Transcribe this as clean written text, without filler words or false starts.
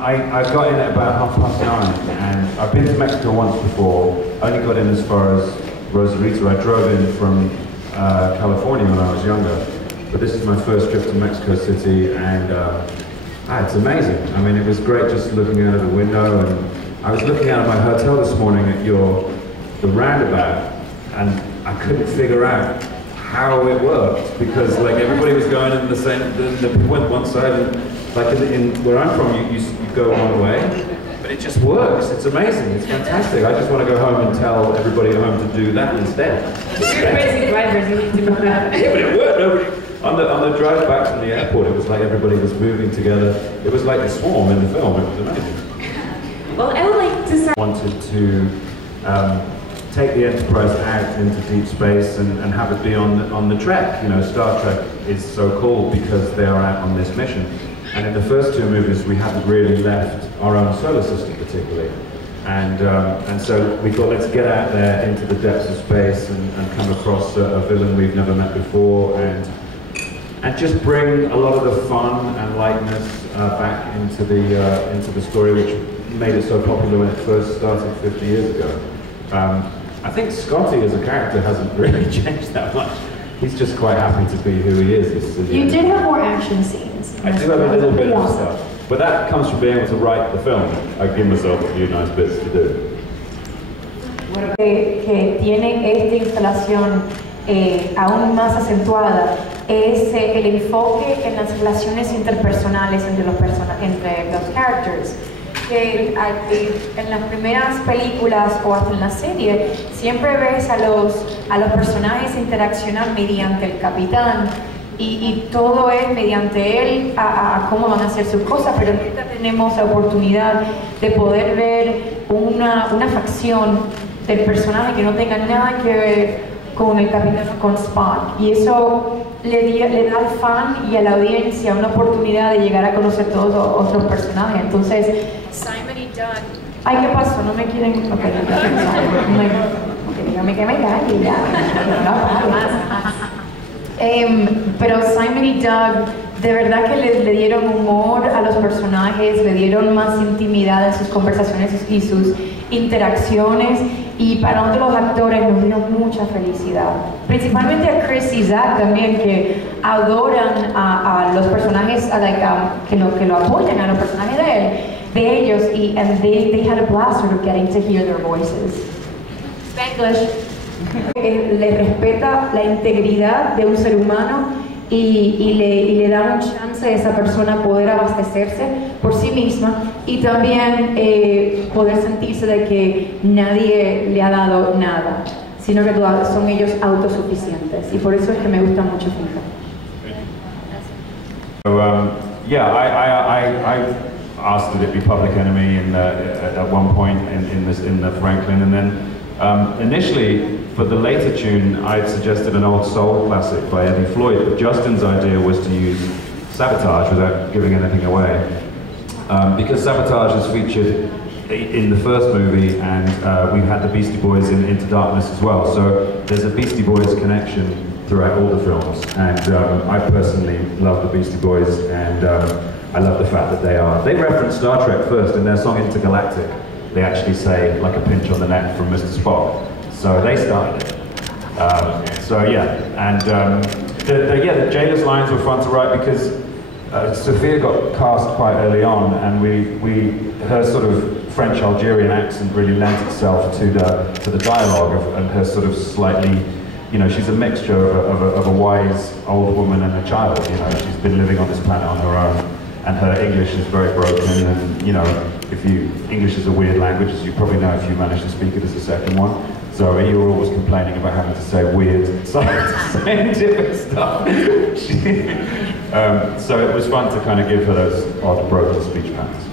I got in at about 9:30, and I've been to Mexico once before. Only got in as far as Rosarito. I drove in from California when I was younger, but this is my first trip to Mexico City, and it's amazing. I mean, it was great just looking out of the window, and I was looking out of my hotel this morning at the roundabout, and I couldn't figure out how it worked, because like everybody was going in the same, the people went one side, and like in where I'm from, you go one way, but it just works. It's amazing. It's fantastic. I just want to go home and tell everybody at home to do that instead. You're crazy drivers, you need to know that. Yeah, but it worked. On the drive back from the airport, it was like everybody was moving together. It was like a swarm in the film. It was amazing. Well, I would like to start. Wanted to take the Enterprise out into deep space and have it be on the Trek. You know, Star Trek is so cool because they are out on this mission. And in the first two movies, we haven't really left our own solar system particularly. And so we thought, let's get out there into the depths of space and come across a villain we've never met before, and just bring a lot of the fun and lightness back into the story, which made it so popular when it first started 50 years ago. I think Scotty as a character hasn't really changed that much. He's just quite happy to be who he is. You did have more action scenes. I do have a little bit of stuff, but that comes from being able to write the film. I give myself a few nice bits to do. Que tiene esta instalación aún más acentuada es el enfoque en las relaciones interpersonales entre los characters. Que en las primeras películas o hasta en la serie siempre ves a los personajes interaccionar mediante el capitán y todo es mediante él a cómo van a hacer sus cosas, pero nunca tenemos la oportunidad de poder ver una facción del personaje que no tenga nada que ver con el capitán o con Spock, y eso le da al fan y a la audiencia una oportunidad de llegar a conocer todos los otros personajes. Entonces, Simon y Doug... Ay, ¿qué pasó? ¿No me quieren...? Ok, dígame que me calle ya. Pero Simon y Doug de verdad que le dieron humor a los personajes, le dieron más intimidad en sus conversaciones y sus interacciones, y para nosotros los actores nos dio mucha felicidad. Principalmente a Chris y Zach también, que adoran a los personajes, que lo apoyan a los personajes de ellos, and they had a blast sort of getting to hear their voices. Spanglish. Le respeta la integridad de un ser humano y le da un chance a esa persona poder abastecerse por sí misma, y también poder sentirse de que nadie le ha dado nada, sino que son ellos autosuficientes, y por eso es que me gusta mucho Finca. So, yeah, I asked that it be Public Enemy at one point in the Franklin, and then initially, for the later tune, I suggested an old soul classic by Eddie Floyd, but Justin's idea was to use Sabotage without giving anything away. Because Sabotage is featured in the first movie, and we've had the Beastie Boys in Into Darkness as well, so there's a Beastie Boys connection throughout all the films, and I personally love the Beastie Boys, and I love the fact that they reference Star Trek first in their song Intergalactic. They actually say, like a pinch on the neck from Mr. Spock. So they started it. So yeah, and the Jada's lines were fun to write because Sophia got cast quite early on, and her sort of French-Algerian accent really lent itself to the dialogue and her sort of slightly, you know, she's a mixture of a wise old woman and a child. You know, she's been living on this planet on her own, and her English is very broken. And you know, English is a weird language, as you probably know if you manage to speak it as a second one. Zoe, you were always complaining about having to say weird scientific stuff. So it was fun to kind of give her those odd broken speech patterns.